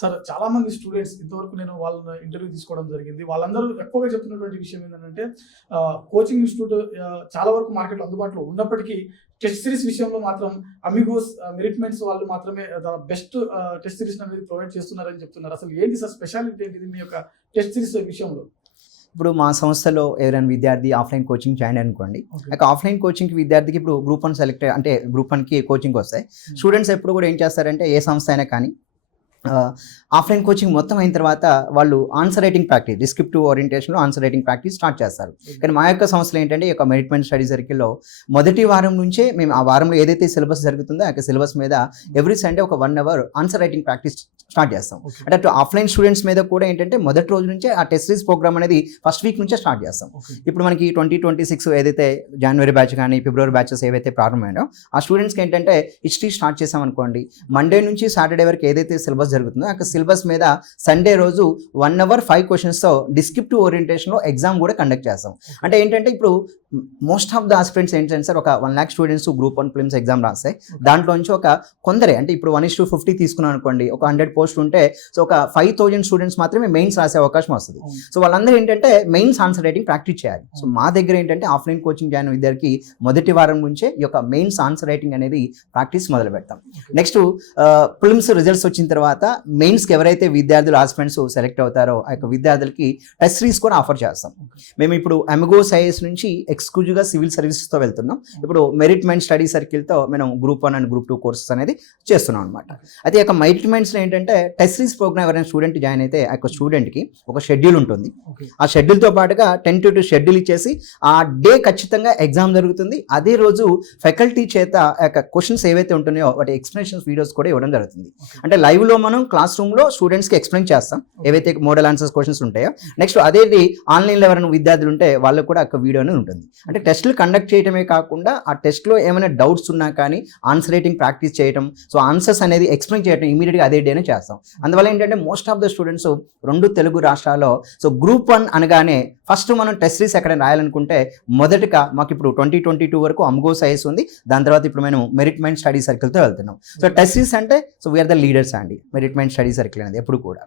Sir చాలా మంది students ఇంతవరకు నేను వాళ్ళని ఇంటర్వ్యూ తీసుకోవడం జరిగింది. వాళ్ళందరూ ఎక్కువగా చెప్తున్నటువంటి విషయం ఏంటంటే కోచింగ్ ఇన్స్టిట్యూట్ చాలా వరకు మార్కెట్లో అందుబాటులో ఉన్నప్పటికీ టెస్ట్ సిరీస్ విషయంలో మాత్రం అమిగోస్, మెరిట్మెంట్స్ వాళ్ళు మాత్రమే బెస్ట్ టెస్ట్ సిరీస్ అనేది ప్రొవైడ్ చేస్తున్నారని చెప్తున్నారు. అసలు ఏంటి సార్ స్పెషాలిటీ ఏంటిది మీ యొక్క టెస్ట్ సిరీస్ విషయంలో? ఇప్పుడు మా సంస్థలో ఎవరైనా విద్యార్థి ఆఫ్లైన్ కోచింగ్ జాయిన్ అనుకోండి, ఆఫ్లైన్ కోచింగ్కి విద్యార్థికి ఇప్పుడు గ్రూప్ 1 సెలెక్ట్ అంటే గ్రూప్ 1కి కోచింగ్ వస్తాయి. స్టూడెంట్స్ ఎప్పుడు కూడా ఏం చేస్తారంటే ఏ సంస్థ అయినా కానీ ఆఫ్లైన్ కోచింగ్ మొత్తం అయిన తర్వాత వాళ్ళు ఆన్సర్ రైటింగ్ ప్రాక్టీస్, డిస్క్రిప్టివ్ ఓరియంటేషన్లో ఆన్సర్ రైటింగ్ ప్రాక్టీస్ స్టార్ట్ చేస్తారు. కానీ మా యొక్క సంస్థలో ఏంటంటే ఈ యొక్క మెరిట్మెంట్ స్టడీ సర్కిల్లో మొదటి వారం నుంచే మేము ఆ వారంలో ఏదైతే సిలబస్ జరుగుతుందో ఆ సిలబస్ మీద ఎవ్రీ సండే ఒక 1 our answer writing practice start చేస్తాం. అంటే అటు ఆఫ్లైన్ స్టూడెంట్స్ మీద కూడా ఏంటంటే మొదటి రోజు నుంచే ఆ టెస్ట్ సిరీస్ ప్రోగ్రామ్ అనేది ఫస్ట్ వీక్ నుంచే స్టార్ట్ చేస్తాం. ఇప్పుడు మనకి 2026 ఏదైతే జనవరి బ్యాచ్ కానీ ఫిబ్రవరి బ్యాచెస్ ఏవైతే ప్రారంభమైనో ఆ స్టూడెంట్స్కి ఏంటంటే హిస్టరీ స్టార్ట్ చేసాం అనుకోండి, మండే నుంచి సాటర్డే వరకు ఏదైతే సిలబస్ జరుగుతుందో ఆ సిలబస్ మీద సండే రోజు 1 అవర్ 5 క్వశ్చన్స్తో డిస్క్రిప్టివ్ ఓరియంటేషన్లో ఎగ్జామ్ కూడా కండక్ట్ చేస్తాం. అంటే ఏంటంటే ఇప్పుడు మోస్ట్ ఆఫ్ ద ఆస్పిరెంట్స్ ఏంటంటే సార్ ఒక 1 lakh students group 1 prelims exam రాస్తాయి. దాంట్లో నుంచి ఒక కొందరే అంటే ఇప్పుడు 1:50 తీసుకున్నాం అనుకోండి, ఒక 100 పోస్ట్ ఉంటే సో ఒక 5,000 స్టూడెంట్స్ మాత్రమే మెయిన్స్ రాసే అవకాశం వస్తుంది. సో వాళ్ళందరూ ఏంటంటే మెయిన్స్ ఆన్సర్ రైటింగ్ ప్రాక్టీస్ చేయాలి. సో మా దగ్గర ఏంటంటే ఆఫ్లైన్ కోచింగ్ జాయిన్ విద్యార్థికి మొదటి వారం నుంచే ఈ యొక్క మెయిన్స్ ఆన్సర్ రైటింగ్ అనేది ప్రాక్టీస్ మొదలు పెడతాం. నెక్స్ట్ ప్రిలిమ్స్ రిజల్ట్స్ వచ్చిన తర్వాత మెయిన్స్కి ఎవరైతే విద్యార్థులు ఆస్పిరెంట్స్ సెలెక్ట్ అవుతారో ఆ యొక్క విద్యార్థులకి టెస్ట్ సిరీస్ కూడా ఆఫర్ చేస్తాం. మేము ఇప్పుడు అమిగోస్ ఐఏఎస్ నుంచి ఎక్స్క్లూజివ్గా సివిల్ సర్వీసెస్తో వెళ్తున్నాం. ఇప్పుడు మెరిట్మెంట్ స్టడీ సర్కిల్తో మనం గ్రూప్ 1 అండ్ గ్రూప్ 2 కోర్సెస్ అనేది చేస్తున్నాం అనమాట. అయితే ఈ యొక్క మెరిట్మెంట్స్లో ఏంటంటే టెస్ట్ సిరీస్ ప్రోగ్రామ్ ఎవరైనా స్టూడెంట్ జాయిన్ అయితే ఆ యొక్క స్టూడెంట్కి ఒక షెడ్యూల్ ఉంటుంది. ఆ షెడ్యూల్తో పాటుగా 10 to 2 షెడ్యూల్ ఇచ్చేసి ఆ డే ఖచ్చితంగా ఎగ్జామ్ జరుగుతుంది. అదే రోజు ఫ్యాకల్టీ చేత ఆ యొక్క క్వశ్చన్స్ ఏవైతే ఉంటున్నాయో వాటి ఎక్స్ప్లెనేషన్స్ వీడియోస్ కూడా ఇవ్వడం జరుగుతుంది. అంటే లైవ్లో మనం క్లాస్ రూమ్లో స్టూడెంట్స్కి ఎక్స్ప్లెయిన్ చేస్తాం ఏవైతే మోడల్ ఆన్సర్స్ క్వశ్చన్స్ ఉంటాయో. నెక్స్ట్ అదేది ఆన్లైన్లో ఎవరైనా విద్యార్థులు ఉంటే వాళ్ళకు కూడా ఒక వీడియో అనేది ఉంటుంది. అంటే టెస్టులు కండక్ట్ చేయడమే కాకుండా ఆ టెస్ట్లో ఏమైనా డౌట్స్ ఉన్నా కానీ ఆన్సర్ రైటింగ్ ప్రాక్టీస్ చేయడం, సో ఆన్సర్స్ అనేది ఎక్స్ప్లెయిన్ చేయడం ఇమీడియట్గా అదే డేనే చేస్తాం. అందువల్ల ఏంటంటే most of the students 2 Telugu రాష్ట్రాల్లో సో గ్రూప్ 1 అనగానే ఫస్ట్ మనం టెస్ట్ సిరీస్ ఎక్కడైనా రాయాలనుకుంటే మొదటగా మాకు ఇప్పుడు 2022 వరకు అమిగోస్ ఐఏఎస్ ఉంది. దాని తర్వాత ఇప్పుడు మేము మెరిట్మెంట్ స్టడీ సర్కిల్తో వెళ్తున్నాం. సో టెస్ట్ సిరీస్ అంటే సో వీఆర్ ద లీడర్స్ అండి మెరిట్మెంట్ స్టడీ సర్కిల్ అనేది ఎప్పుడు కూడా.